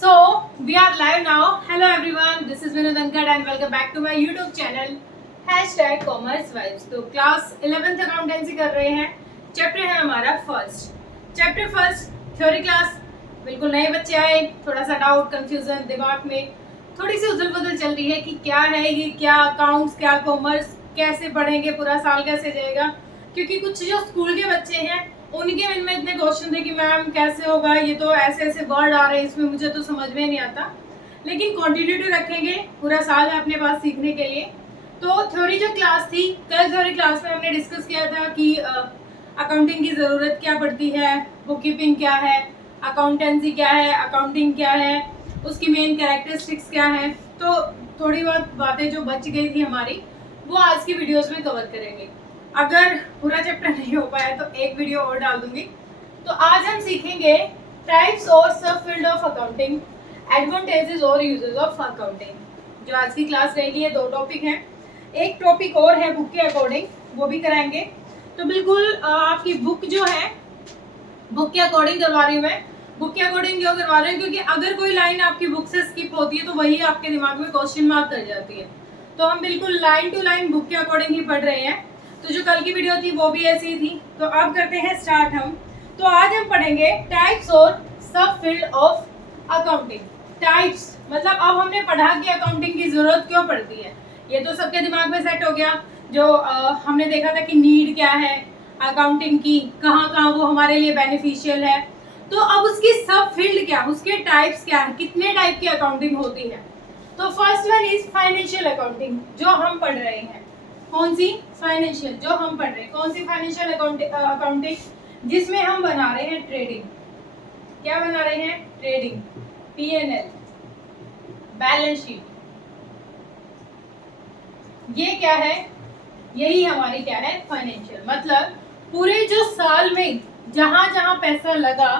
So we are live now. Hello everyone, this is Vinod Ankad and welcome back to my YouTube channel #Commerce Vibes। तो class 11th accountancy कर रहे हैं। Chapter है हमारा chapter first theory class. बिल्कुल नए बच्चे आए, थोड़ा सा डाउट कंफ्यूजन दिमाग में थोड़ी सी उथल पुथल चल रही है कि क्या है ये, क्या अकाउंट्स, क्या कॉमर्स, कैसे पढ़ेंगे, पूरा साल कैसे जाएगा। क्योंकि कुछ जो स्कूल के बच्चे हैं उनके मन में इतने क्वेश्चन थे कि मैम कैसे होगा, ये तो ऐसे ऐसे वर्ड आ रहे हैं इसमें, मुझे तो समझ में नहीं आता। लेकिन कंटिन्यूटी रखेंगे, पूरा साल है अपने पास सीखने के लिए। तो थ्योरी जो क्लास थी, कल थ्योरी क्लास में हमने डिस्कस किया था कि अकाउंटिंग की ज़रूरत क्या पड़ती है, बुक कीपिंग क्या है, अकाउंटेंसी क्या है, अकाउंटिंग क्या है, उसकी मेन कैरेक्टरिस्टिक्स क्या है। तो थोड़ी बहुत बातें जो बच गई थी हमारी वो आज की वीडियोस में कवर करेंगे। अगर पूरा चैप्टर नहीं हो पाया तो एक वीडियो और डाल दूंगी। तो आज हम सीखेंगे टाइप्स और सब फील्ड ऑफ अकाउंटिंग, एडवांटेजेस और यूजेस ऑफ अकाउंटिंग। जो आज की क्लास रहेगी ये 2 टॉपिक हैं। एक टॉपिक और है बुक के अकॉर्डिंग, वो भी कराएंगे। तो बिल्कुल आपकी बुक जो है बुक के अकॉर्डिंग करवा रही हूँ मैं। बुक के अकॉर्डिंग क्यों करवा रही हूँ? क्योंकि अगर कोई लाइन आपकी बुक से स्किप होती है तो वही आपके दिमाग में क्वेश्चन मार्क कर जाती है। तो हम बिल्कुल लाइन टू लाइन बुक के अकॉर्डिंग ही पढ़ रहे हैं। तो जो कल की वीडियो थी वो भी ऐसी ही थी। तो अब करते हैं स्टार्ट हम। तो आज हम पढ़ेंगे टाइप्स और सब फील्ड ऑफ अकाउंटिंग। टाइप्स मतलब अब हमने पढ़ा कि अकाउंटिंग की जरूरत क्यों पड़ती है, ये तो सबके दिमाग में सेट हो गया। जो हमने देखा था कि नीड क्या है अकाउंटिंग की, कहाँ कहाँ वो हमारे लिए बेनिफिशियल है। तो अब उसकी सब फील्ड क्या, उसके टाइप्स क्या है, कितने टाइप की अकाउंटिंग होती है। तो first one is financial accounting, जो हम पढ़ रहे हैं। कौन सी? फाइनेंशियल, जो हम पढ़ रहे हैं। कौन सी फाइनेंशियल अकाउंटिंग? जिसमें हम बना रहे हैं ट्रेडिंग। क्या बना रहे हैं? Trading, P&L, balance sheet. ये क्या है? यही हमारी क्या है? फाइनेंशियल। मतलब पूरे जो साल में जहां जहां पैसा लगा,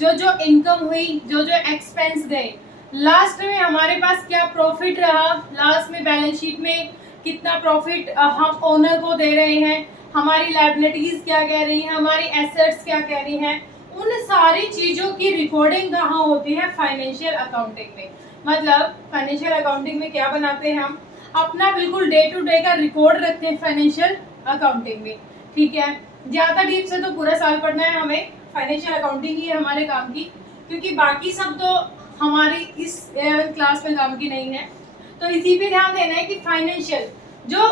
जो जो इनकम हुई, जो जो एक्सपेंस गए, लास्ट में हमारे पास क्या प्रॉफिट रहा, लास्ट में बैलेंस शीट में कितना प्रॉफिट हम ओनर को दे रहे हैं, हमारी लायबिलिटीज क्या कह रही हैं, हमारी एसेट्स क्या कह रही हैं, उन सारी चीजों की रिकॉर्डिंग कहाँ होती है? फाइनेंशियल अकाउंटिंग में। मतलब फाइनेंशियल अकाउंटिंग में क्या बनाते हैं हम? अपना बिल्कुल डे टू डे का रिकॉर्ड रखते हैं फाइनेंशियल अकाउंटिंग में। ठीक है, ज्यादा डीप से तो पूरा साल पढ़ना है हमें, फाइनेंशियल अकाउंटिंग ही है हमारे काम की, क्योंकि बाकी सब तो हमारी इस 11th क्लास में काम की नहीं है। तो इसी पे ध्यान देना है कि जो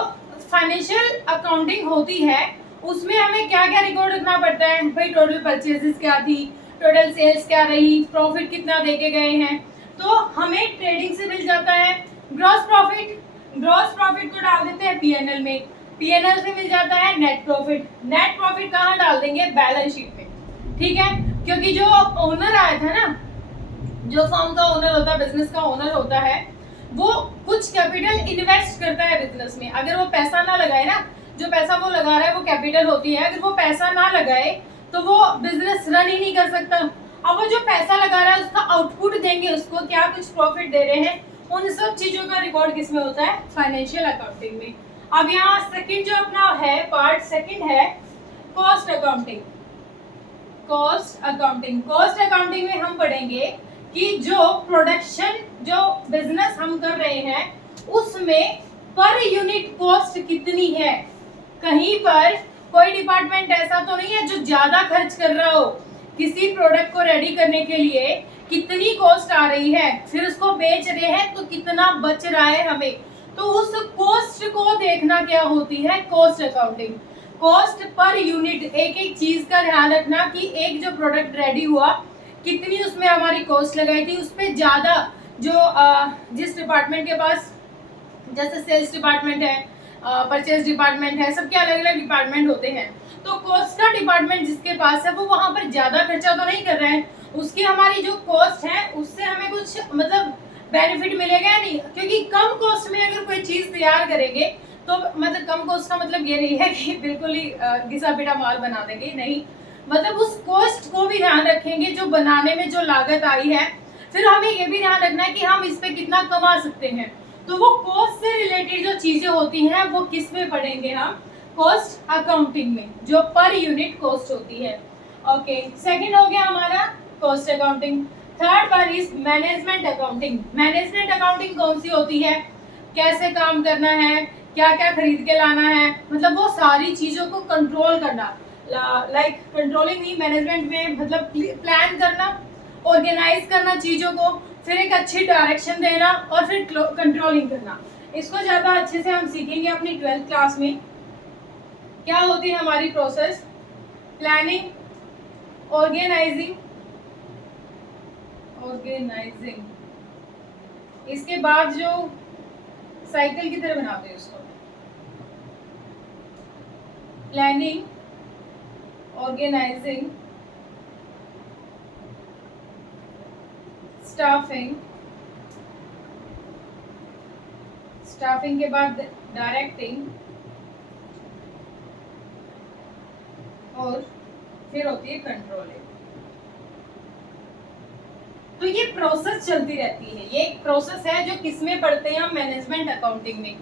फाइनेंशियल अकाउंटिंग होती है उसमें हमें क्या क्या रिकॉर्ड रखना पड़ता है। भाई टोटल परचेजेस क्या थी, टोटल सेल्स क्या रही, प्रॉफिट कितना देके गए हैं। तो हमें ट्रेडिंग से मिल जाता है ग्रॉस प्रॉफिट। ग्रॉस प्रॉफिट को डाल देते हैं P&L में। P&L से मिल जाता है नेट प्रॉफिट। नेट प्रॉफिट कहाँ डाल देंगे? बैलेंस शीट में। ठीक है, क्योंकि जो ओनर आया था ना, जो फर्म का ओनर होता है, बिजनेस का ओनर होता है, वो कुछ कैपिटल इन्वेस्ट करता है बिजनेस में। अगर वो पैसा ना लगाए ना, जो पैसा वो लगा रहा है वो कैपिटल होती है, अगर वो पैसा ना लगाए तो वो बिजनेस रन ही नहीं कर सकता। अब वो जो पैसा लगा रहा है उसका आउटपुट देंगे उसको, क्या कुछ प्रॉफिट दे रहे हैं, उन सब चीजों का रिकॉर्ड किसमें होता है? फाइनेंशियल अकाउंटिंग में। अब यहाँ सेकंड जो अपना है पार्ट, सेकंड है कॉस्ट अकाउंटिंग। कॉस्ट अकाउंटिंग में हम पढ़ेंगे कि जो प्रोडक्शन, जो बिजनेस हम कर रहे हैं उसमें पर यूनिट कॉस्ट कितनी है। कहीं पर कोई डिपार्टमेंट ऐसा तो नहीं है जो ज्यादा खर्च कर रहा हो, किसी प्रोडक्ट को रेडी करने के लिए कितनी कॉस्ट आ रही है, फिर उसको बेच रहे हैं तो कितना बच रहा है हमें। तो उस कॉस्ट को देखना क्या होती है? Cost accounting. Cost per unit, एक एक चीज का ध्यान रखना कि एक जो प्रोडक्ट रेडी हुआ कितनी उसमें हमारी कॉस्ट लगाई थी, उस पर ज्यादा जो जिस डिपार्टमेंट के पास, जैसे सेल्स डिपार्टमेंट है, परचेज डिपार्टमेंट है, सबके अलग अलग डिपार्टमेंट होते हैं। तो कॉस्ट का डिपार्टमेंट जिसके पास है वो वहां पर ज्यादा खर्चा तो नहीं कर रहे हैं, उसकी हमारी जो कॉस्ट है उससे हमें कुछ मतलब बेनिफिट मिलेगा या नहीं। क्योंकि कम कॉस्ट में अगर कोई चीज तैयार करेंगे तो मतलब कम कॉस्ट का मतलब ये नहीं है कि बिल्कुल ही घिसा पिटा माल बना देंगे, नहीं। मतलब उस कॉस्ट को भी ध्यान रखेंगे जो बनाने में जो लागत आई है। फिर हमें ये भी ध्यान रखना है कि हम इस पे कितना कमा सकते हैं। तो वो कॉस्ट से रिलेटेड जो चीजें होती हैं वो किस में पढ़ेंगे हम? कॉस्ट अकाउंटिंग में, जो पर यूनिट कॉस्ट होती है। ओके, सेकंड हो गया हमारा cost accounting. Third one is management accounting. Management accounting कौन सी होती है, कैसे काम करना है, क्या क्या खरीद के लाना है, मतलब वो सारी चीजों को कंट्रोल करना, लाइक कंट्रोलिंग ही मैनेजमेंट में, मतलब प्लान करना, ऑर्गेनाइज करना चीजों को, फिर एक अच्छी डायरेक्शन देना और फिर कंट्रोलिंग करना। इसको ज़्यादा अच्छे से हम सीखेंगे अपनी 12th क्लास में। क्या होती है हमारी प्रोसेस, प्लानिंग, ऑर्गेनाइजिंग, इसके बाद जो साइकिल की तरह बनाते हैं उसको, प्लानिंग, ऑर्गेनाइजिंग, स्टाफिंग के बाद डायरेक्टिंग, और फिर होती है कंट्रोलिंग। तो ये प्रोसेस चलती रहती है, ये एक प्रोसेस है जो किसमें पढ़ते हैं हम, मैनेजमेंट अकाउंटिंग में।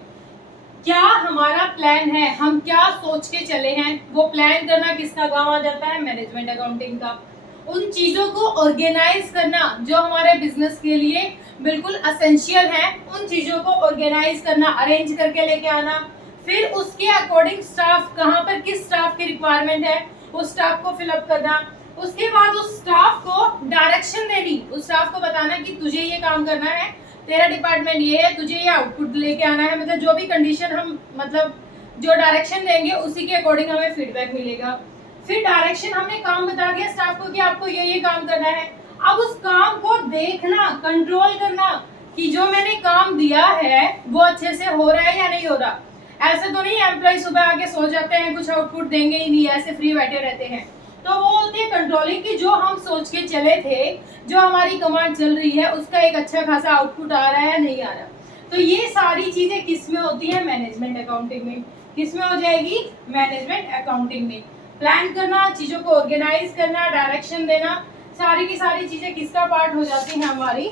क्या हमारा प्लान है, हम क्या सोच के चले हैं, वो प्लान करना किसका काम आ जाता है, मैनेजमेंट अकाउंटिंग का। उन चीजों को ऑर्गेनाइज करना जो हमारे बिजनेस के लिए बिल्कुल असेंशियल है, उन चीजों को ऑर्गेनाइज करना, अरेंज करके लेके आना, फिर उसके अकॉर्डिंग स्टाफ, कहाँ पर किस स्टाफ की रिक्वायरमेंट है, उस स्टाफ को फिलअप करना, उसके बाद उस स्टाफ को डायरेक्शन देनी, उस स्टाफ को बताना कि तुझे ये काम करना है, तेरा डिपार्टमेंट ये है, तुझे ये आउटपुट लेके आना है, मतलब जो भी कंडीशन हम, मतलब जो डायरेक्शन देंगे उसी के अकॉर्डिंग हमें फीडबैक मिलेगा। फिर डायरेक्शन, हमने काम बता दिया स्टाफ को कि आपको ये काम करना है, अब उस काम को देखना, कंट्रोल करना कि जो मैंने काम दिया है वो अच्छे से हो रहा है या नहीं हो रहा। ऐसे तो नहीं एम्प्लॉय सुबह आके सो जाते हैं, कुछ आउटपुट देंगे ही नहीं, ऐसे फ्री बैठे रहते हैं। तो वो होती है कंट्रोलिंग की जो हम सोच के चले थे, जो हमारी कमांड चल रही है, उसका एक अच्छा खासा आउटपुट आ रहा है नहीं आ रहा। तो ये सारी चीजें किस में होती है, मैनेजमेंट अकाउंटिंग में। किस में हो जाएगी, मैनेजमेंट अकाउंटिंग में। प्लान करना, चीजों को ऑर्गेनाइज करना, डायरेक्शन देना, सारी की सारी चीजें किसका पार्ट हो जाती है, हमारी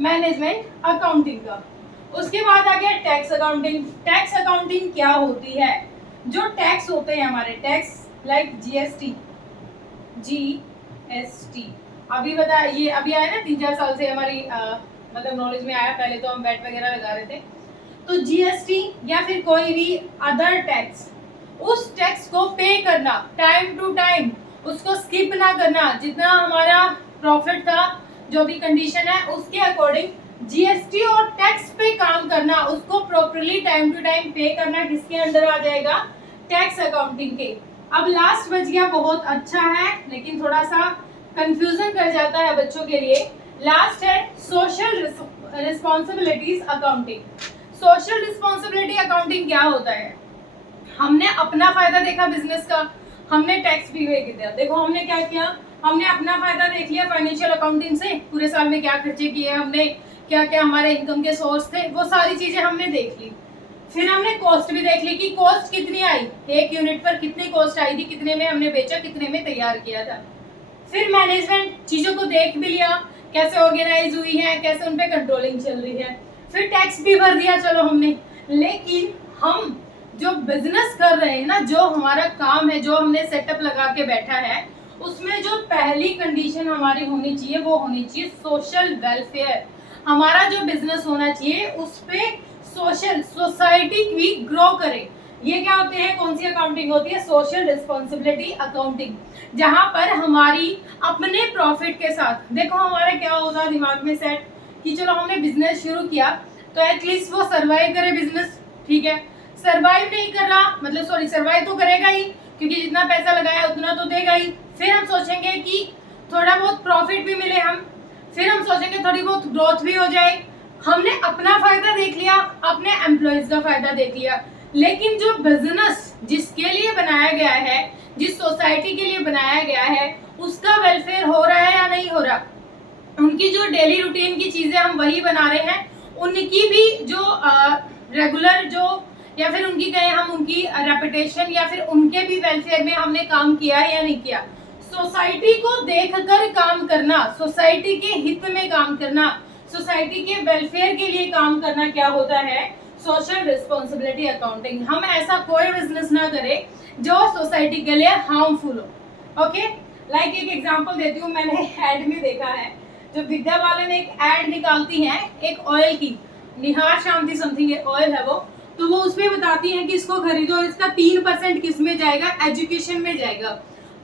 मैनेजमेंट अकाउंटिंग का। उसके बाद आ गया टैक्स अकाउंटिंग। टैक्स अकाउंटिंग क्या होती है, जो टैक्स होते हैं हमारे, टैक्स लाइक जीएसटी, अभी बता, ये अभी आया ना 3-4 साल से हमारी मतलब नॉलेज में आया, पहले तो हम वैट वगैरह लगा रहे थे। तो जीएसटी या फिर कोई भी अदर टैक्स, उस टैक्स को पे करना टाइम टू टाइम, उसको स्किप ना करना, जितना हमारा प्रॉफिट था, जो भी कंडीशन है उसके अकॉर्डिंग जीएसटी और टैक्स पे काम करना, उसको प्रॉपरली टाइम टू टाइम पे करना, किसके अंदर आ जाएगा, टैक्स अकाउंटिंग के। अब लास्ट बच गया, बहुत अच्छा है लेकिन थोड़ा सा कंफ्यूजन कर जाता है बच्चों के लिए। लास्ट है social responsibilities accounting. Social responsibility accounting क्या होता है, हमने अपना फायदा देखा बिजनेस का, हमने टैक्स भी पे किया। देखो हमने क्या किया, हमने अपना फायदा देख लिया फाइनेंशियल अकाउंटिंग से, पूरे साल में क्या खर्चे किए हमने, क्या क्या हमारे इनकम के सोर्स थे, वो सारी चीजें हमने देख ली। फिर हमने कॉस्ट भी देख ली कि कॉस्ट कितनी आई, एक यूनिट पर कितनी कॉस्ट आई थी, कितने में हमने बेचा, कितने में तैयार किया था। फिर मैनेजमेंट चीजों को देख भी लिया, कैसे ऑर्गेनाइज हुई है, कैसे उन पे कंट्रोलिंग चल रही है। फिर टैक्स भी भर दिया चलो हमने। लेकिन हम जो बिजनेस कर रहे हैं ना, जो हमारा काम है, जो हमने सेटअप लगा के बैठा है, उसमें जो पहली कंडीशन हमारी होनी चाहिए वो होनी चाहिए सोशल वेलफेयर। हमारा जो बिजनेस होना चाहिए उस पे सोशल, सोसाइटी भी ग्रो करे। ये क्या होते हैं, कौन सी अकाउंटिंग होती है, सोशल रिस्पॉन्सिबिलिटी अकाउंटिंग, जहां पर हमारी अपने प्रॉफिट के साथ, देखो हमारा क्या होगा दिमाग में सेट कि चलो हमने बिजनेस शुरू किया तो एटलीस्ट वो सर्वाइव करे बिजनेस, ठीक है। सर्वाइव नहीं कर रहा, मतलब सॉरी सर्वाइव तो करेगा ही, क्योंकि जितना पैसा लगाया उतना तो देगा ही। फिर हम सोचेंगे कि थोड़ा बहुत प्रॉफिट भी मिले हम, फिर हम सोचेंगे थोड़ी बहुत ग्रोथ भी हो जाए। हमने अपना फायदा देख लिया, अपने एम्प्लॉयज का फायदा देख लिया, लेकिन जो बिजनेस जिसके लिए बनाया गया है, जिस सोसाइटी के लिए बनाया गया है, उसका वेलफेयर हो रहा है या नहीं हो रहा, उनकी जो डेली रूटीन की चीजें हम वही बना रहे हैं, उनकी भी जो रेगुलर जो, या फिर उनकी कहें हम उनकी रेपुटेशन, या फिर उनके भी वेलफेयर में हमने काम किया है या नहीं किया। सोसाइटी को देखकर काम करना, सोसाइटी के हित में काम करना, सोसाइटी के वेलफेयर के लिए काम करना क्या होता है, सोशल रिस्पॉन्सिबिलिटी अकाउंटिंग। हम ऐसा कोई बिजनेस ना करें जो सोसाइटी के लिए हार्मफुल हो। ओके, लाइक एक एग्जांपल देती हूँ, मैंने एड में देखा है, जो विद्या बालन एक एड निकालती हैं एक ऑयल की, निहार शांति समथिंग ऑयल है वो, तो वो उसमें बताती हैं कि इसको खरीदो और इसका 3% किस में जाएगा, एजुकेशन में जाएगा।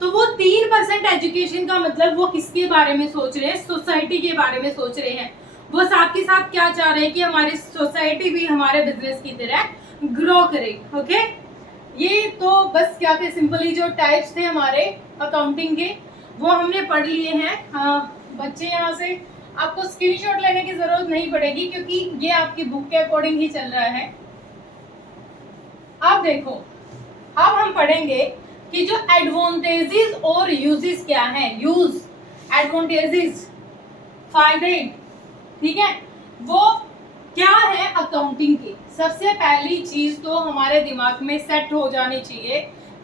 तो वो 3% एजुकेशन का मतलब वो किसके बारे में सोच रहे हैं, सोसाइटी के बारे में सोच रहे हैं। वो साथ के साथ क्या चाह रहे हैं कि हमारी सोसाइटी भी हमारे बिजनेस की तरह ग्रो करे। ओके, ये तो बस क्या थे, सिंपली जो टाइप्स थे हमारे अकाउंटिंग के वो हमने पढ़ लिए हैं। बच्चे यहाँ से आपको स्क्रीनशॉट लेने की जरूरत नहीं पड़ेगी क्योंकि ये आपकी बुक के अकॉर्डिंग ही चल रहा है। अब देखो, अब हम पढ़ेंगे कि जो एडवांटेजेस और यूजेस क्या है, यूज, एडवांटेजेस, फायदे, ठीक है, वो क्या है अकाउंटिंग की। सबसे पहली चीज तो हमारे दिमाग में सेट हो जानी चाहिए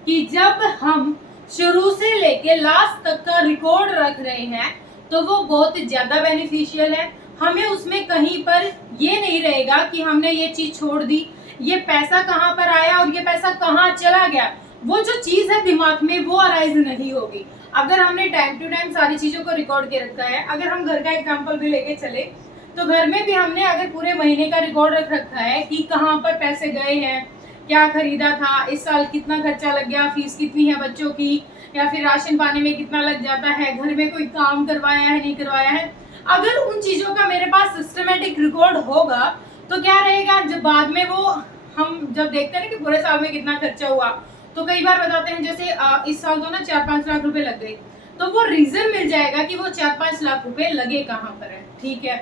कि जब हम शुरू से लेके लास्ट तक का रिकॉर्ड रख रहे हैं तो वो बहुत ज्यादा बेनिफिशियल है। हमें उसमें कहीं पर ये नहीं रहेगा कि हमने ये चीज छोड़ दी, ये पैसा कहाँ पर आया और ये पैसा कहाँ चला गया, वो जो चीज है दिमाग में वो अराइज नहीं होगी अगर हमने टाइम टू टाइम सारी चीजों को रिकॉर्ड के रखा है। अगर हम घर का एग्जाम्पल भी लेके चले तो घर में भी हमने अगर पूरे महीने का रिकॉर्ड रख रखा है कि कहाँ पर पैसे गए हैं, क्या खरीदा था, इस साल कितना खर्चा लग गया, फीस कितनी है बच्चों की, या फिर राशन पानी में कितना लग जाता है, घर में कोई काम करवाया है नहीं करवाया है, अगर उन चीजों का मेरे पास सिस्टमेटिक रिकॉर्ड होगा तो क्या रहेगा, जब बाद में वो हम जब देखते हैं कि पूरे साल में कितना खर्चा हुआ, तो कई बार बताते हैं जैसे इस साल तो ना 4-5 लाख रुपए लग गए, तो वो रीजन मिल जाएगा कि वो 4-5 लाख रुपए लगे कहाँ पर है। ठीक है,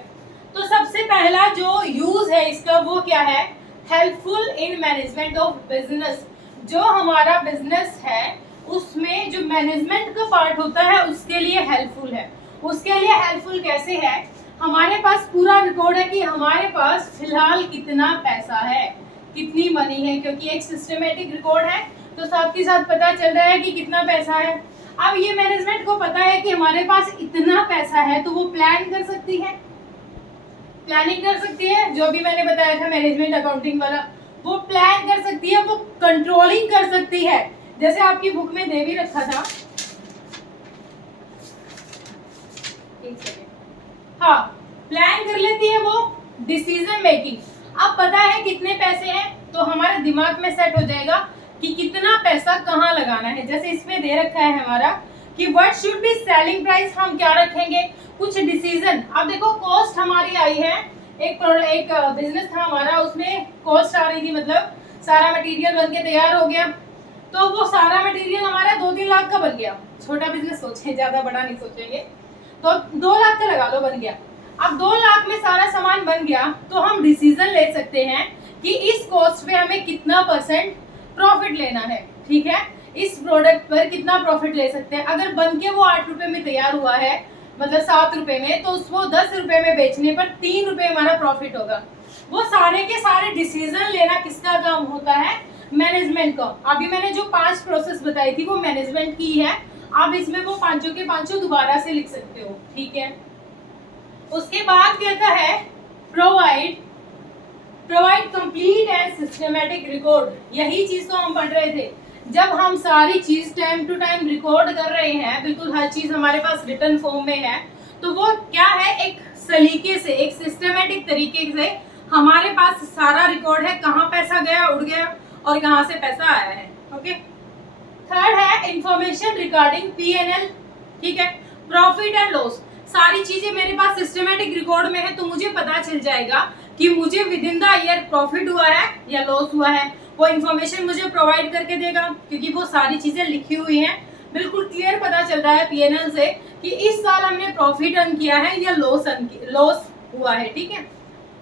तो सबसे पहला जो यूज है इसका वो क्या है, helpful in management of business. जो हमारा बिजनेस है उसमें जो मैनेजमेंट का पार्ट होता है उसके लिए हेल्पफुल है। उसके लिए हेल्पफुल कैसे है, हमारे पास पूरा रिकॉर्ड है कि हमारे पास फिलहाल कितना पैसा है, कितनी मनी है, क्योंकि एक सिस्टमेटिक रिकॉर्ड है तो साथ के साथ पता चल रहा है कि कितना पैसा है। अब ये मैनेजमेंट को पता है कि हमारे पास इतना पैसा है तो वो प्लान कर सकती है, प्लानिंग कर सकती है, जो भी मैंने बताया था मैनेजमेंट अकाउंटिंग वाला, वो प्लान कर सकती है, वो कंट्रोलिंग कर सकती है। जैसे आपकी बुक में दे भी रखा था, एक सेकेंड, हाँ, प्लान कर लेती है वो, डिसीजन मेकिंग। अब पता है कितने पैसे हैं तो हमारे दिमाग में सेट हो जाएगा कि कितना पैसा कहाँ लगाना है। जैसे इसमें दे रखा है हमारा कि what should be selling price, हम क्या रखेंगे, कुछ डिसीजन। अब देखो कॉस्ट हमारी आई है, एक बिजनेस था हमारा, उसमें कॉस्ट आ रही थी, मतलब सारा मटेरियल बन के तैयार हो गया, तो वो सारा मटेरियल हमारा 2-3 लाख का बन गया। छोटा बिजनेस सोचे, ज्यादा बड़ा नहीं सोचेंगे, तो 2 लाख का लगा लो बन गया। अब 2 लाख में सारा सामान बन गया तो हम डिसीजन ले सकते हैं कि इस कॉस्ट पे हमें कितना % प्रॉफिट लेना है। ठीक है, इस प्रोडक्ट पर कितना प्रॉफिट ले सकते हैं। अगर बन के वो 8 रुपए में तैयार हुआ है, मतलब 7 रुपए में, तो उसको 10 रुपए में बेचने पर 3 रुपए हमारा प्रॉफिट होगा। वो सारे के सारे डिसीजन लेना किसका काम होता है, मैनेजमेंट का। अभी मैंने जो 5 प्रोसेस बताई थी वो मैनेजमेंट की है, आप इसमें वो 5 के 5 दोबारा से लिख सकते हो। ठीक है, उसके बाद कहता है provide complete and systematic record. यही चीज तो हम पढ़ रहे थे, जब हम सारी चीज टाइम टू टाइम रिकॉर्ड कर रहे हैं, बिल्कुल हर चीज हमारे पास रिटन फॉर्म में है, तो वो क्या है, एक सलीके से, एक सिस्टमेटिक तरीके से हमारे पास सारा रिकॉर्ड है, कहाँ पैसा गया, उड़ गया, और कहाँ से पैसा आया है। ओके, थर्ड है इंफॉर्मेशन रिगार्डिंग P&L। ठीक है, प्रॉफिट एंड लॉस, सारी चीजें मेरे पास सिस्टमेटिक रिकॉर्ड में है, तो मुझे पता चल जाएगा कि मुझे with in the year profit हुआ है या लॉस हुआ है। वो इन्फॉर्मेशन मुझे प्रोवाइड करके देगा क्योंकि वो सारी चीजें लिखी हुई हैं, बिल्कुल क्लियर पता चल रहा है P&L से कि इस साल हमने प्रॉफिट अर्न किया है या लॉस हुआ है। ठीक है,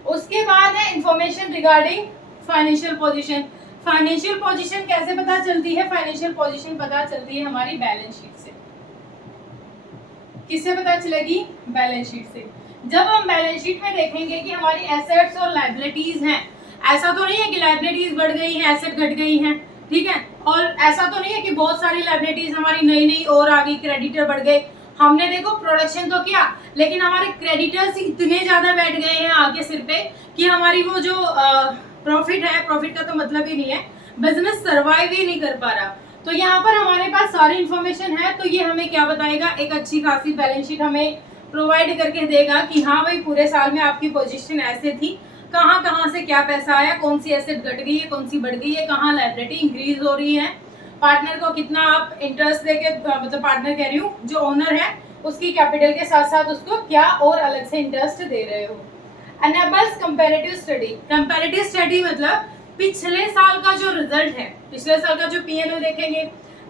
उसके बाद है information regarding financial position. Financial position कैसे पता चलती है, फाइनेंशियल पोजीशन पता चलती है हमारी बैलेंस शीट से। किससे पता चलेगी, बैलेंस शीट से। जब हम बैलेंस शीट में देखेंगे कि हमारी एसेट्स और लायबिलिटीज हैं, ऐसा तो नहीं है कि लायबिलिटीज बढ़ गई हैं, एसेट घट गई हैं। ठीक है, और ऐसा तो नहीं है कि बहुत सारी लायबिलिटीज हमारी नई नई और आ गई, क्रेडिटर बढ़ गए। हमने देखो प्रोडक्शन तो किया, लेकिन हमारे क्रेडिटर्स इतने ज्यादा बैठ गए हैं आगे सिर पे कि हमारी वो जो प्रॉफिट है, प्रॉफिट का तो मतलब ही नहीं है, बिजनेस सर्वाइव ही नहीं कर पा रहा। तो यहाँ पर हमारे पास सारी इंफॉर्मेशन है, तो ये हमें क्या बताएगा, एक अच्छी खासी बैलेंस शीट हमें प्रोवाइड करके देगा कि हाँ भाई पूरे साल में आपकी पोजीशन ऐसे थी, कहाँ कहाँ से क्या पैसा आया, कौन सी एसेट घट गई है, कौन सी बढ़ गई है, कहाँ लायबिलिटी इंक्रीज हो रही है, पार्टनर को कितना आप इंटरेस्ट देके, मतलब पार्टनर कह रही हूँ जो ओनर है उसकी कैपिटल के साथ साथ उसको क्या और अलग से इंटरेस्ट दे रहे हो। Enables comparative study. Comparative study मतलब पिछले साल का जो रिजल्ट है, पिछले साल का जो पीएनएल देखेंगे,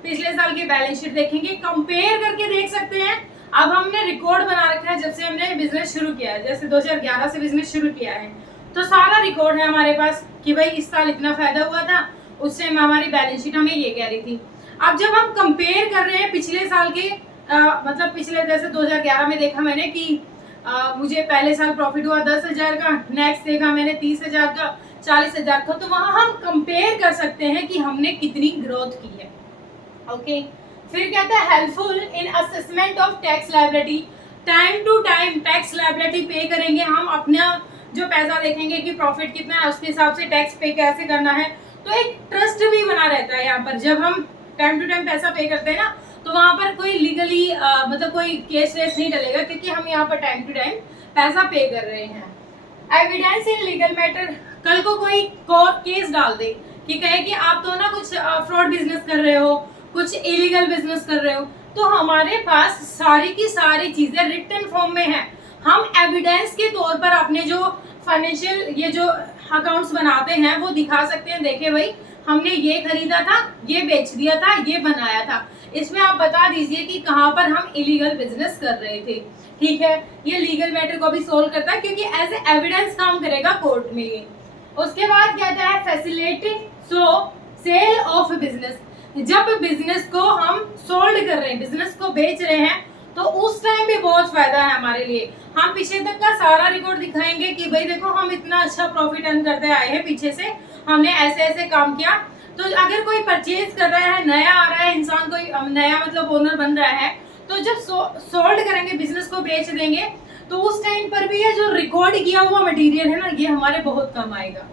पिछले साल की बैलेंस शीट देखेंगे, कंपेयर करके देख सकते हैं। अब हमने रिकॉर्ड बना रखा है जब से हमने बिजनेस शुरू किया है, जैसे 2011 से बिजनेस शुरू किया है, तो सारा रिकॉर्ड है हमारे पास कि भाई इस साल इतना फायदा हुआ था, उस टाइम हमारी बैलेंस शीट हमें ये कह रही थी। अब जब हम कंपेयर कर रहे हैं पिछले साल के मतलब पिछले जैसे 2011 में देखा मैंने कि मुझे पहले साल प्रॉफिट हुआ 10,000 का, नेक्स्ट देखा मैंने 30,000 का, 40,000 का, तो वहां हम कंपेयर कर सकते हैं कि हमने कितनी ग्रोथ की है। ओके, फिर कहता है helpful in assessment of tax liability. Time to time tax liability pay करेंगे हम, अपना जो पैसा देखेंगे कि प्रॉफिट कितना है उसके हिसाब से टैक्स पे कैसे करना है, तो एक ट्रस्ट भी बना रहता है यहाँ पर। जब हम टाइम टू टाइम पैसा पे करते हैं ना, तो वहां पर कोई लीगली मतलब कोई केस वेस नहीं डलेगा, क्योंकि हम यहाँ पर टाइम टू टाइम पैसा पे कर रहे हैं। Evidence in legal matter. कल को कोई कोर्ट केस डाल दे कि कहे कि आप तो ना कुछ फ्रॉड बिजनेस कर रहे हो, कुछ इलीगल बिजनेस कर रहे हो, तो हमारे पास सारी की सारी चीजें रिटन फॉर्म में है। हम एविडेंस के तौर पर अपने जो फाइनेंशियल ये जो अकाउंट्स बनाते हैं वो दिखा सकते हैं, देखे भाई हमने ये खरीदा था, ये बेच दिया था, ये बनाया था, इसमें आप बता दीजिए कि कहाँ पर हम इलीगल बिजनेस कर रहे थे। ठीक है, ये लीगल मैटर को भी सोल्व करता है क्योंकि एज ए एविडेंस काम करेगा कोर्ट में ये। उसके बाद कहता है फैसिलिटेटिंग सेल ऑफ बिजनेस। जब बिजनेस को हम सोल्ड कर रहे हैं, बिजनेस को बेच रहे हैं, तो उस टाइम भी बहुत फायदा है हमारे लिए। हम पीछे तक का सारा रिकॉर्ड दिखाएंगे कि भाई देखो हम इतना अच्छा प्रॉफिट अर्न करते आए हैं, पीछे से हमने ऐसे ऐसे काम किया। तो अगर कोई परचेज कर रहा है, नया आ रहा है इंसान, कोई नया मतलब ओनर बन रहा है, तो जब सोल्ड करेंगे, बिजनेस को बेच देंगे, तो उस टाइम पर भी ये जो रिकॉर्ड किया हुआ मटेरियल है ना, ये हमारे बहुत कम आएगा।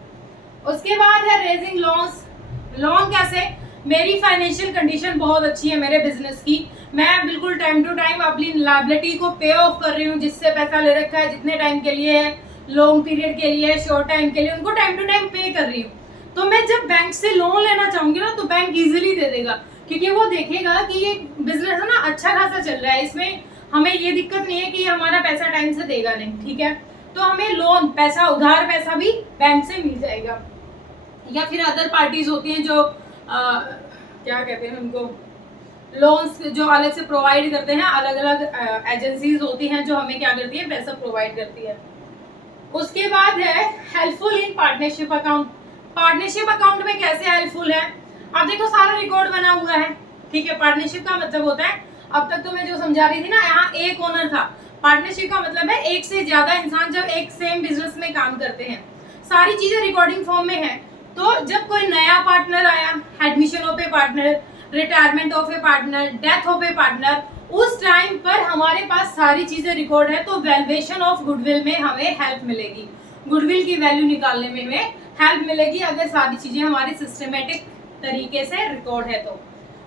उसके बाद है रेजिंग लोन्स। लोन कैसे, मेरी फाइनेंशियल कंडीशन बहुत अच्छी है मेरे बिजनेस की, मैं बिल्कुल टाइम टू टाइम अपनी लायबिलिटी को पे ऑफ कर रही हूँ, जिससे पैसा ले रखा है, जितने टाइम के लिए है, लॉन्ग पीरियड के लिए, शॉर्ट टाइम के लिए, उनको टाइम टू टाइम पे कर रही हूँ। तो मैं जब बैंक से लोन लेना चाहूंगी ना, तो बैंक इजीली दे देगा, क्योंकि वो देखेगा कि ये बिजनेस है ना अच्छा खासा चल रहा है, इसमें हमें ये दिक्कत नहीं है कि हमारा पैसा टाइम से देगा नहीं। ठीक है, तो हमें लोन पैसा, उधार पैसा भी बैंक से मिल जाएगा। या फिर अदर पार्टीज होती हैं जो क्या कहते हैं उनको, लोन्स जो अलग से प्रोवाइड करते हैं, अलग अलग एजेंसीज होती हैं जो हमें क्या करती है, पैसा प्रोवाइड करती है। उसके बाद है helpful in partnership account. Partnership account में कैसे हेल्पफुल है, अब देखो सारा रिकॉर्ड बना हुआ है। ठीक है, पार्टनरशिप का मतलब होता है, अब तक तो मैं जो समझा रही थी ना, यहाँ एक ओनर था। पार्टनरशिप का मतलब है एक से ज्यादा इंसान जब एक सेम बिजनेस में काम करते हैं, सारी चीजें रिकॉर्डिंग फॉर्म में है। तो जब कोई नया पार्टनर आया, admission of A partner, retirement of A partner, death of A partner, उस टाइम पर हमारे पास सारी चीजें रिकॉर्ड है, तो वैल्यूएशन ऑफ गुडविल में हमें हेल्प मिलेगी, गुडविल की वैल्यू निकालने में हमें हेल्प मिलेगी अगर सारी चीजें हमारी सिस्टमेटिक तरीके से रिकॉर्ड है तो।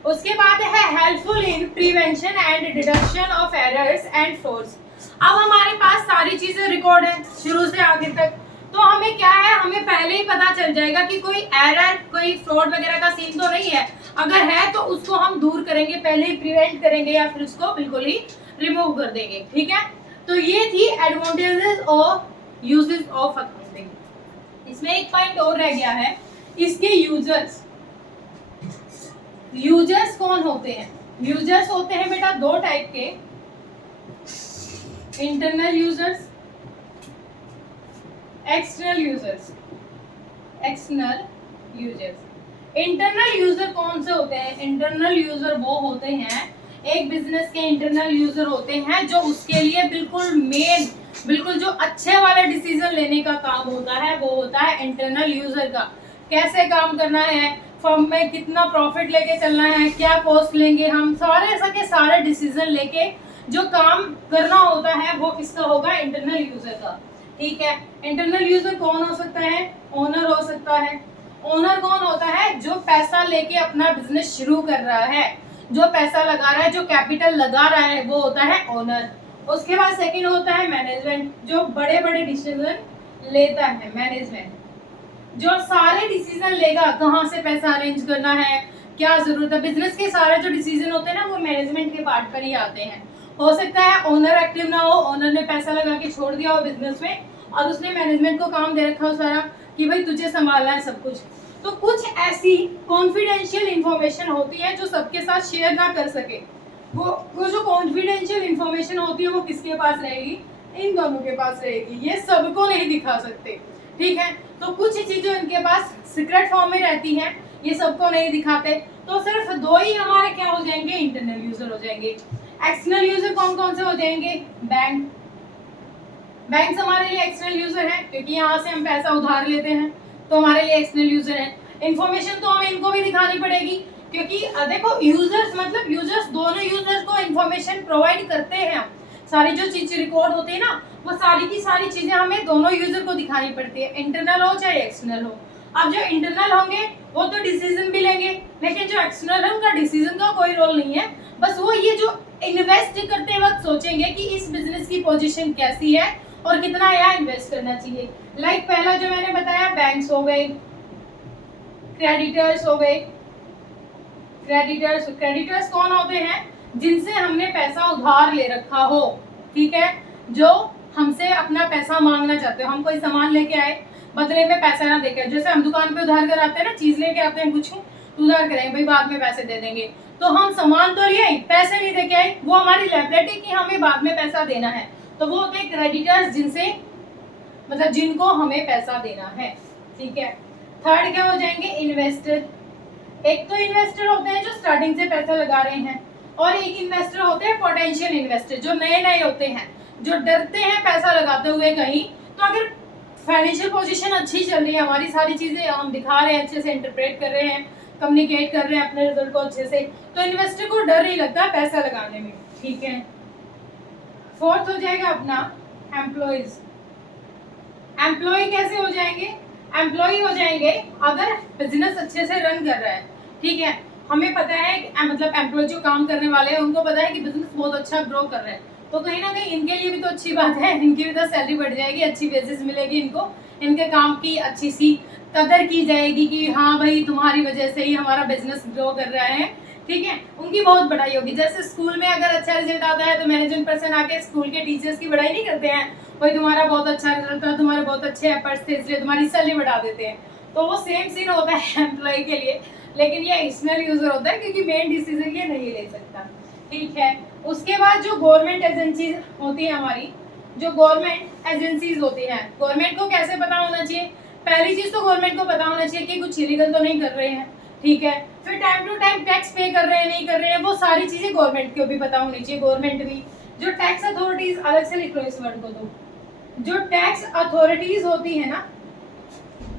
उसके बाद है helpful in prevention and deduction of errors and frauds. अब हमारे पास सारी चीजें रिकॉर्ड है शुरू से आखिर तक, तो हमें क्या है, हमें पहले ही पता चल जाएगा कि कोई एरर, कोई फ्रॉड वगैरह का सीन तो नहीं है, अगर है तो उसको हम दूर करेंगे, पहले ही प्रिवेंट करेंगे या फिर उसको बिल्कुल ही रिमूव कर देंगे। ठीक है, तो ये थी एडवांटेजेस और यूजेस ऑफ अकाउंटिंग। इसमें एक पॉइंट और रह गया है, इसके यूजर्स। यूजर्स कौन होते हैं, यूजर्स होते हैं बेटा दो टाइप के, internal users, external users. External users, internal user कौन से होते हैं, इंटरनल यूजर वो होते हैं, एक बिजनेस के इंटरनल यूजर होते हैं जो उसके लिए बिल्कुल मेन, बिल्कुल जो अच्छे वाले डिसीजन लेने का काम होता है, वो होता है इंटरनल यूजर का। कैसे काम करना है, फर्म में कितना प्रॉफिट लेके चलना है, क्या कॉस्ट लेंगे हम, सारे के सारे डिसीजन लेके जो काम करना होता है वो किसका होगा, इंटरनल यूजर का। ठीक है, इंटरनल यूजर कौन हो सकता है, ओनर हो सकता है, ओनर कौन होता है? जो पैसा लेके अपना बिजनेस शुरू कर रहा है, जो पैसा लगा रहा है, जो कैपिटल लगा रहा है, वो होता है ओनर। उसके बाद सेकंड होता है मैनेजमेंट, जो बड़े बड़े डिसीजन लेता है। मैनेजमेंट जो सारे डिसीजन लेगा, कहाँ से पैसा अरेंज करना है, क्या जरूरत है, बिजनेस के सारे जो डिसीजन होते हैं ना, वो मैनेजमेंट के पार्ट पर ही आते हैं। हो सकता है ओनर एक्टिव ना हो, ओनर ने पैसा लगा के छोड़ दिया हो बिजनेस में, और उसने मैनेजमेंट को काम दे रखा हो सारा कि भाई तुझे संभालना है सब कुछ। तो कुछ ऐसी कॉन्फिडेंशियल इंफॉर्मेशन होती है जो सबके साथ शेयर ना कर सके। वो जो कॉन्फिडेंशियल इंफॉर्मेशन होती है वो किसके पास रहेगी? इन दोनों के पास रहेगी। ये सबको नहीं दिखा सकते, ठीक है। तो कुछ चीजें इनके पास सीक्रेट फॉर्म में रहती है, ये सबको नहीं दिखाते। तो सिर्फ दो ही हमारे क्या हो जाएंगे? इंटरनल यूजर हो जाएंगे। एक्सटर्नल यूजर कौन कौन से हो जाएंगे? बैंक। बैंक्स हमारे लिए एक्सटर्नल यूजर है, क्योंकि यहाँ से हम पैसा उधार लेते हैं, तो हमारे लिए एक्सटर्नल यूजर है। इन्फॉर्मेशन तो हमें इनको भी दिखानी पड़ेगी, क्योंकि देखो यूजर्स मतलब यूजर्स, दोनों यूजर्स को इन्फॉर्मेशन प्रोवाइड करते हैं। सारी जो चीज रिकॉर्ड होती है ना, वो सारी की सारी चीजें हमें दोनों यूजर को दिखानी पड़ती है, इंटरनल हो चाहे एक्सटर्नल हो। अब जो इंटरनल होंगे वो तो डिसीजन भी लेंगे, लेकिन जो एक्सटर्नल है उनका डिसीजन का कोई रोल नहीं है। बस वो ये जो इन्वेस्ट करते वक्त सोचेंगे कि इस बिजनेस की पोजीशन कैसी है और कितना यहाँ इन्वेस्ट करना चाहिए। लाइक पहला जो मैंने बताया, बैंक्स हो गए, क्रेडिटर्स हो गए। क्रेडिटर्स कौन होते हैं? जिनसे हमने पैसा उधार ले रखा हो, ठीक है, जो हमसे अपना पैसा मांगना चाहते हो। हम कोई सामान लेके आए, बदले में पैसा ना देकर, जैसे हम दुकान पे उधार कराते हैं ना, चीज लेके आते हैं कुछ, उधार करेंगे भाई बाद में पैसे दे देंगे, तो हम सामान तो लिए पैसे नहीं देके आए, वो हमारी लायबिलिटी कि हमें बाद में पैसा देना है। तो वो होते हैं क्रेडिटर्स, जिनसे मतलब जिनको हमें पैसा देना है, ठीक है। थर्ड क्या हो जाएंगे? इन्वेस्टर। एक तो इन्वेस्टर होते हैं जो स्टार्टिंग से पैसा लगा रहे हैं, और एक इन्वेस्टर होते हैं पोटेंशियल इन्वेस्टर, जो नए नए होते हैं, जो डरते हैं पैसा लगाते हुए कहीं। तो अगर फाइनेंशियल पोजीशन अच्छी चल रही है, हमारी सारी चीजें हम दिखा रहे हैं, अच्छे से इंटरप्रेट कर रहे हैं, कम्युनिकेट कर रहे हैं अपने रिजल्ट को अच्छे से, तो इन्वेस्टर को डर नहीं लगता पैसा लगाने में, ठीक है। फोर्थ हो जाएगा अपना एम्प्लॉयज। एम्प्लॉय कैसे हो जाएंगे? एम्प्लॉय हो जाएंगे अगर बिजनेस अच्छे से रन कर रहा है, ठीक है, हमें पता है मतलब एम्प्लॉय जो काम करने वाले हैं उनको पता है कि बिजनेस बहुत अच्छा ग्रो कर रहा है, तो कहीं ना कहीं इनके लिए भी तो अच्छी बात है, इनकी भी तो सैलरी बढ़ जाएगी, अच्छी बेसिस मिलेगी इनको, इनके काम की अच्छी सी कदर की जाएगी कि हाँ भाई तुम्हारी वजह से ही हमारा बिजनेस ग्रो कर रहा है, ठीक है, उनकी बहुत बढ़ाई होगी। जैसे स्कूल में अगर अच्छा रिजल्ट आता है तो मैनेजमेंट पर्सन आके स्कूल के टीचर्स की बढ़ाई नहीं करते हैं, भाई तुम्हारा बहुत अच्छा रिजल्ट था, तुम्हारे बहुत अच्छे एफर्ट्स थे, इसलिए तुम्हारी सैलरी बढ़ा देते हैं। तो वो सेम सीन होता है एम्प्लॉय के लिए, लेकिन ये एक्सटर्नल यूजर होता है क्योंकि मेन डिसीजन ये नहीं ले सकता, ठीक है। उसके बाद जो गवर्नमेंट एजेंसीज होती है हमारी, जो गवर्नमेंट एजेंसीज होती हैं, गवर्नमेंट को कैसे पता होना चाहिए? पहली चीज तो गवर्नमेंट को पता होना चाहिए कि कुछ इलीगल तो नहीं कर रहे हैं, ठीक है। फिर टाइम टू टाइम टैक्स पे कर रहे हैं नहीं कर रहे हैं, वो सारी चीजें गवर्नमेंट को भी पता होनी चाहिए। गवर्नमेंट भी जो टैक्स अथॉरिटीज, अलग से लिख लो इस वर्ड को, तो जो टैक्स अथॉरिटीज होती है ना,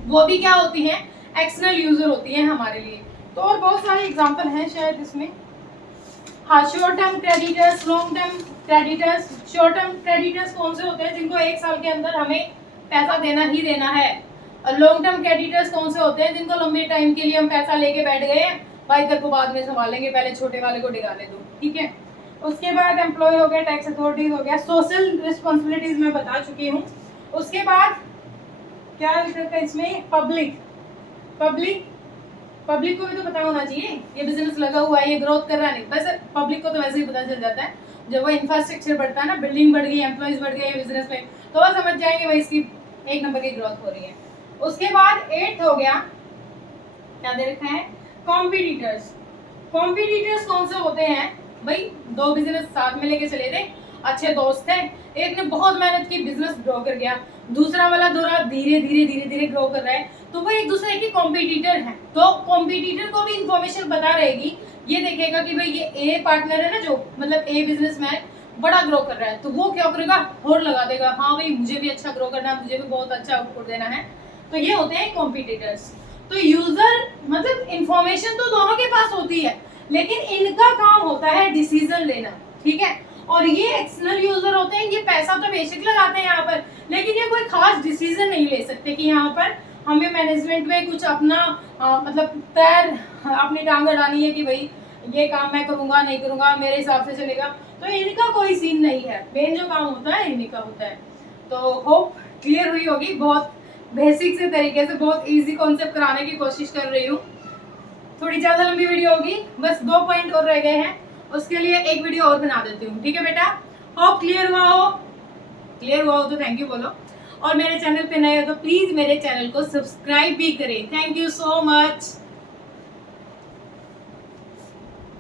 वो भी क्या होती हैं? एक्सटर्नल यूजर होती है हमारे लिए। तो और बहुत सारे एग्जांपल हैं शायद इसमें। हाँ, short term creditors, long term creditors. Short term creditors कौन से होते हैं? जिनको एक साल के अंदर हमें पैसा देना ही देना है। और लॉन्ग टर्म क्रेडिटर्स कौन से होते हैं? जिनको लंबे टाइम के लिए हम पैसा लेके बैठ गए हैं, भाई तेरे को बाद में संभालेंगे, पहले छोटे वाले को डिगाने दो, ठीक है। उसके बाद एम्प्लॉय हो गया, टैक्स अथॉरिटीज हो गया, सोशल रिस्पॉन्सिबिलिटीज मैं बता चुकी हूँ। उसके बाद क्या लिखा है इसमें? पब्लिक। पब्लिक को भी तो पता होना चाहिए ये बिजनेस लगा हुआ है, ये ग्रोथ कर रहा है। नहीं, वैसे पब्लिक को तो वैसे ही पता चल जाता है, जब वो इंफ्रास्ट्रक्चर बढ़ता है ना, बिल्डिंग बढ़ गई, एम्प्लॉयज बढ़ गए बिजनेस में, तो वो समझ जाएंगे भाई इसकी एक नंबर की ग्रोथ हो रही है। उसके बाद 8 हो गया, क्या दे रखा है? कॉम्पिटिटर्स। कॉम्पिटिटर्स कौन से होते हैं? भाई दो बिजनेस साथ में लेके चले थे, अच्छे दोस्त थे, एक ने बहुत मेहनत की, बिजनेस ग्रो कर गया, दूसरा वाला थोड़ा धीरे धीरे ग्रो कर रहा है, तो वो एक दूसरे के कॉम्पिटिटर हैं। तो कॉम्पिटिटर को भी इंफॉर्मेशन पता रहेगी, ये देखेगा कि भाई ये ए पार्टनर है ना, जो मतलब ए बिजनेसमैन बड़ा ग्रो कर रहा है, तो वो क्या करेगा? होड़ लगा देगा, हाँ भाई मुझे भी अच्छा ग्रो करना है, मुझे भी बहुत अच्छा आउटपुट देना है। तो ये होते हैं कॉम्पिटिटर्स। तो यूजर मतलब इंफॉर्मेशन तो दोनों के पास होती है, लेकिन इनका काम होता है डिसीजन लेना, ठीक है। और ये एक्सटर्नल यूजर होते हैं, ये पैसा तो बेशक लगाते हैं यहाँ पर, लेकिन ये कोई खास डिसीजन नहीं ले सकते कि यहाँ पर हमें मैनेजमेंट में कुछ अपना मतलब पैर अपनी टांग अड़ानी है कि भाई ये काम मैं करूँगा नहीं करूँगा, मेरे हिसाब से चलेगा, तो इनका कोई सीन नहीं है। मेन जो काम होता है इन्हीं का होता है। तो होप क्लियर हुई होगी। बहुत बेसिक से तरीके से बहुत इजी कॉन्सेप्ट कराने की कोशिश कर रही हूँ। थोड़ी ज़्यादा लंबी वीडियो होगी, बस 2 पॉइंट और रह गए हैं, उसके लिए एक वीडियो और बना देती हूँ। ठीक है बेटा, होप क्लियर हुआ हो। क्लियर हुआ हो तो थैंक यू बोलो, और मेरे चैनल पे नए हो तो प्लीज़ मेरे चैनल को सब्सक्राइब भी करें। Thank you so much.